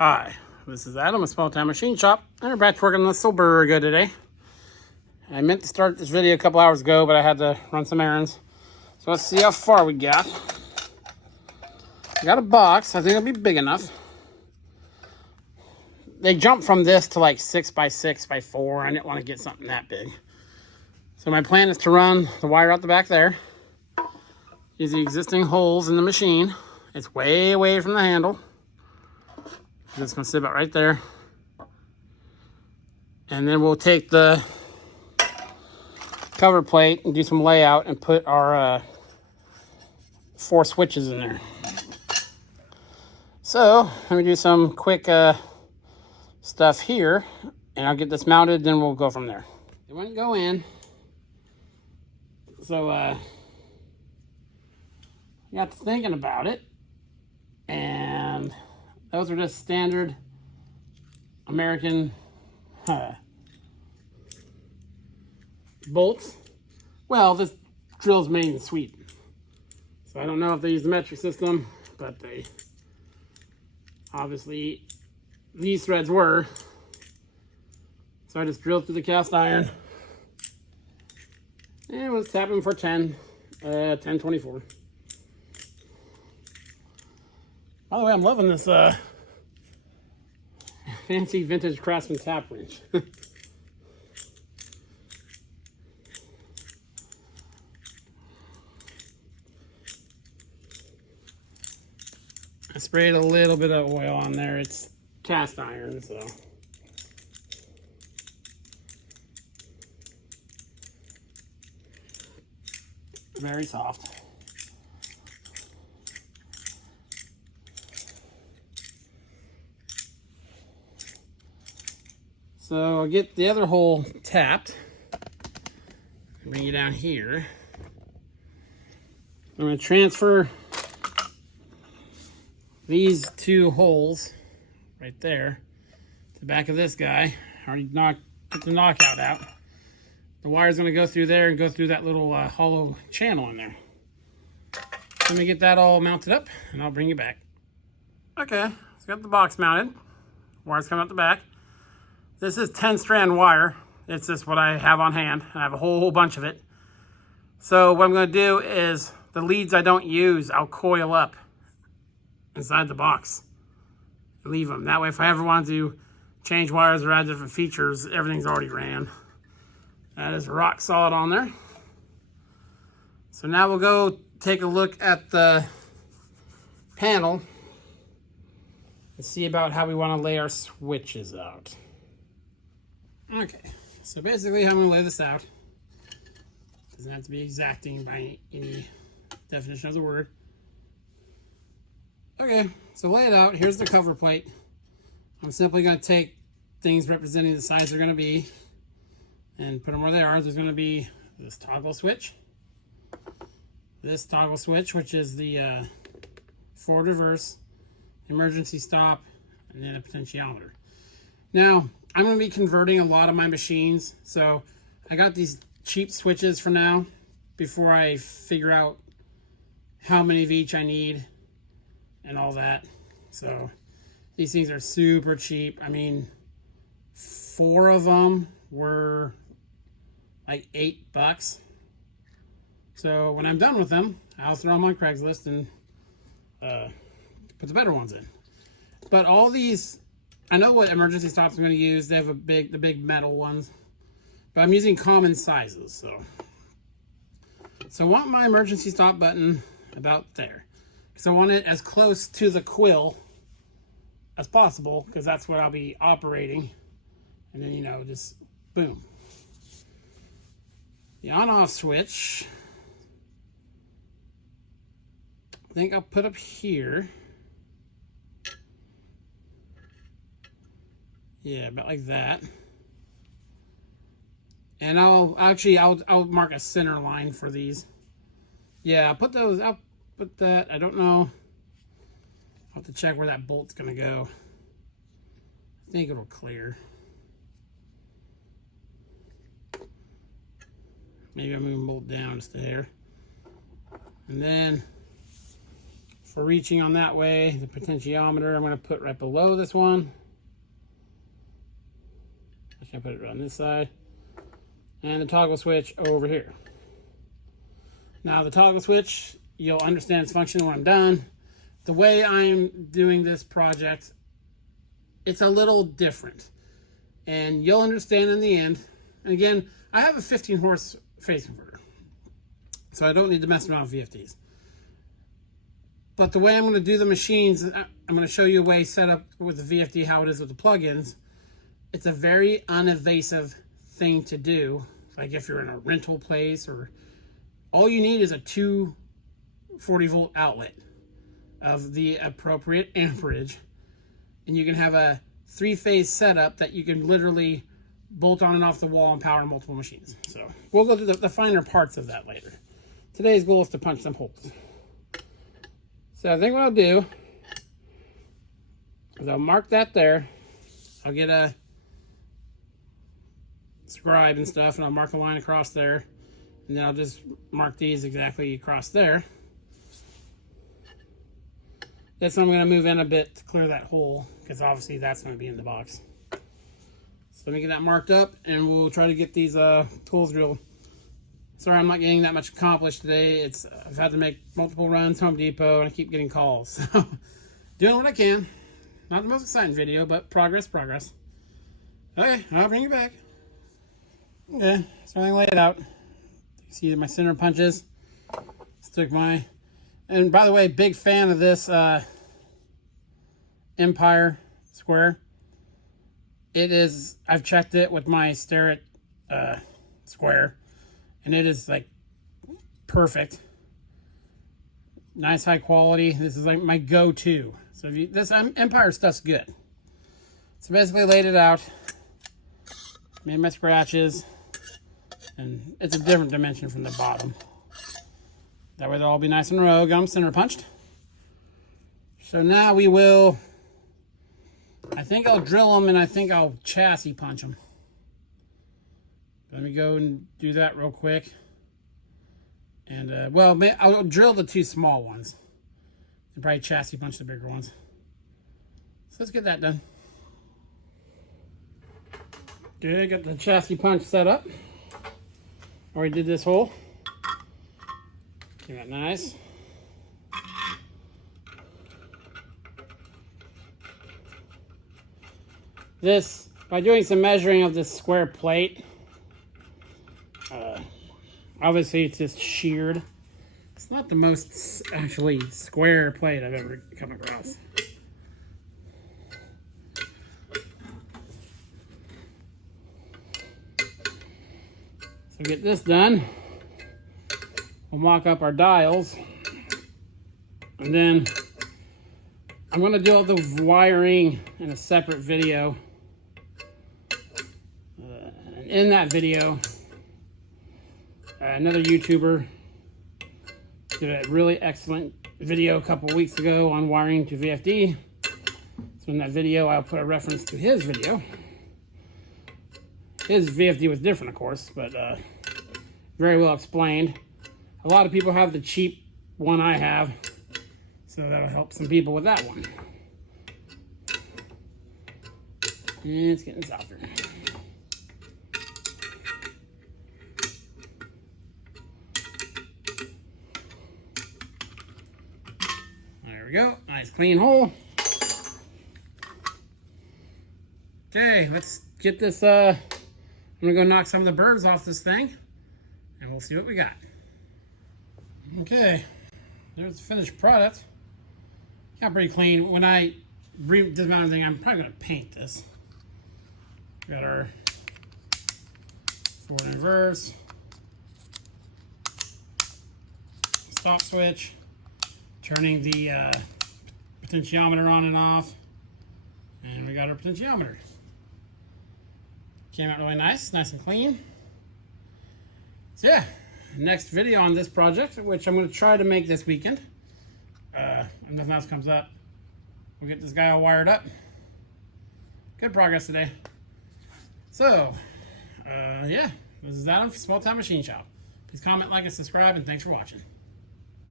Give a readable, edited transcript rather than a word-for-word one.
Hi, this is Adam with Small Town Machine Shop, and we're back to working on the solberga today. I meant to start this video a couple hours ago, but I had to run some errands. So let's see how far we got. We got a box. I think it'll be big enough. They jumped from this to like 6x6x4. I didn't want to get something that big. So my plan is to run the wire out the back there. Use the existing holes in the machine. It's way away from the handle. It's going to sit about right there. And then we'll take the cover plate and do some layout and put our 4 switches in there. So let me do some quick stuff here, and I'll get this mounted, then we'll go from there. It wouldn't go in. So got to thinking about it, and those are just standard American bolts. Well, this drill's made in Sweden, so I don't know if they use the metric system, but they obviously, these threads were. So I just drilled through the cast iron, and it was tapping for 1024. By the way, I'm loving this fancy vintage Craftsman tap wrench. I sprayed a little bit of oil on there. It's cast iron, so. Very soft. So I'll get the other hole tapped. Bring you down here. I'm going to transfer these 2 holes right there to the back of this guy. I already put the knockout out. The wire's going to go through there and go through that little hollow channel in there. Let me get that all mounted up, and I'll bring you back. Okay, so got the box mounted. Wire's coming out the back. This is 10-strand wire. It's just what I have on hand. I have a whole bunch of it. So what I'm going to do is the leads I don't use, I'll coil up inside the box. Leave them. That way, if I ever want to change wires or add different features, everything's already ran. That is rock solid on there. So now we'll go take a look at the panel and see about how we want to lay our switches out. Okay, so basically how I'm going to lay this out. Doesn't have to be exacting by any definition of the word. Okay, so lay it out. Here's the cover plate. I'm simply going to take things representing the size they're going to be and put them where they are. There's going to be this toggle switch, this toggle switch, which is the forward reverse, emergency stop, and then a potentiometer. Now, I'm going to be converting a lot of my machines, so I got these cheap switches for now before I figure out how many of each I need and all that. So these things are super cheap. I mean, 4 of them were like $8. So when I'm done with them, I'll throw them on Craigslist and put the better ones in. But all these, I know what emergency stops I'm going to use. They have the big metal ones, but I'm using common sizes. So I want my emergency stop button about there, because I want it as close to the quill as possible, because that's what I'll be operating. And then, you know, just boom. The on-off switch, I think I'll put up here. Yeah, about like that. And I'll mark a center line for these. Yeah, I'll put that. I don't know. I'll have to check where that bolt's gonna go. I think it'll clear. Maybe I'm moving bolt down just a hair. And then for reaching on that way. The potentiometer I'm going to put right below this one. Actually, I put it right on this side. And the toggle switch over here. Now the toggle switch, you'll understand its function when I'm done. The way I'm doing this project, it's a little different. And you'll understand in the end. And again, I have a 15 horse phase converter, so I don't need to mess around with VFDs. But the way I'm going to do the machines, I'm going to show you a way set up with the VFD, how it is with the plugins. It's a very uninvasive thing to do. Like if you're in a rental place, or all you need is a 240 volt outlet of the appropriate amperage, and you can have a 3-phase setup that you can literally bolt on and off the wall and power multiple machines. So we'll go through the finer parts of that later. Today's goal is to punch some holes. So I think what I'll do is I'll mark that there. I'll get a scribe and stuff, and I'll mark a line across there, and then I'll just mark these exactly across there. That's what I'm going to move in a bit to clear that hole, because obviously that's going to be in the box. So let me get that marked up, and we'll try to get these tools drilled. Sorry, I'm not getting that much accomplished today. I've had to make multiple runs, Home Depot, and I keep getting calls. So doing what I can. Not the most exciting video, but progress. Okay, I'll bring you back. Okay, so I laid it out. You see my center punches. Stick my, and by the way, big fan of this Empire square. It is, I've checked it with my Starrett square, and it is like perfect. Nice high quality. This is like my go-to. So if you, this Empire stuff's good. So basically laid it out, made my scratches, and it's a different dimension from the bottom. That way they'll all be nice in a row. Got them center punched. So now we will, I think I'll drill them, and I think I'll chassis punch them. Let me go and do that real quick. And, well, I'll drill the 2 small ones. And probably chassis punch the bigger ones. So let's get that done. Okay, got the chassis punch set up. Already did this hole. Isn't that nice? This, by doing some measuring of this square plate, obviously it's just sheared. It's not the most actually square plate I've ever come across. So get this done. We'll mock up our dials, and then I'm going to do all the wiring in a separate video. And in that video, another YouTuber did a really excellent video a couple weeks ago on wiring to VFD. So in that video, I'll put a reference to his video. His VFD was different, of course, but very well explained. A lot of people have the cheap one I have, so that'll help some people with that one. And it's getting softer. There we go. Nice clean hole. Okay, let's get this. I'm gonna go knock some of the burrs off this thing, and we'll see what we got. Okay, there's the finished product. Got pretty clean. When I dismount everything, I'm probably gonna paint this. Got our forward and reverse, stop switch, turning the potentiometer on and off, and we got our potentiometer. Came out really nice and clean. So yeah, next video on this project, which I'm going to try to make this weekend, if nothing else comes up, we'll get this guy all wired up. Good progress today. So, yeah, this is Adam from Small Time Machine Shop. Please comment, like, and subscribe, and thanks for watching.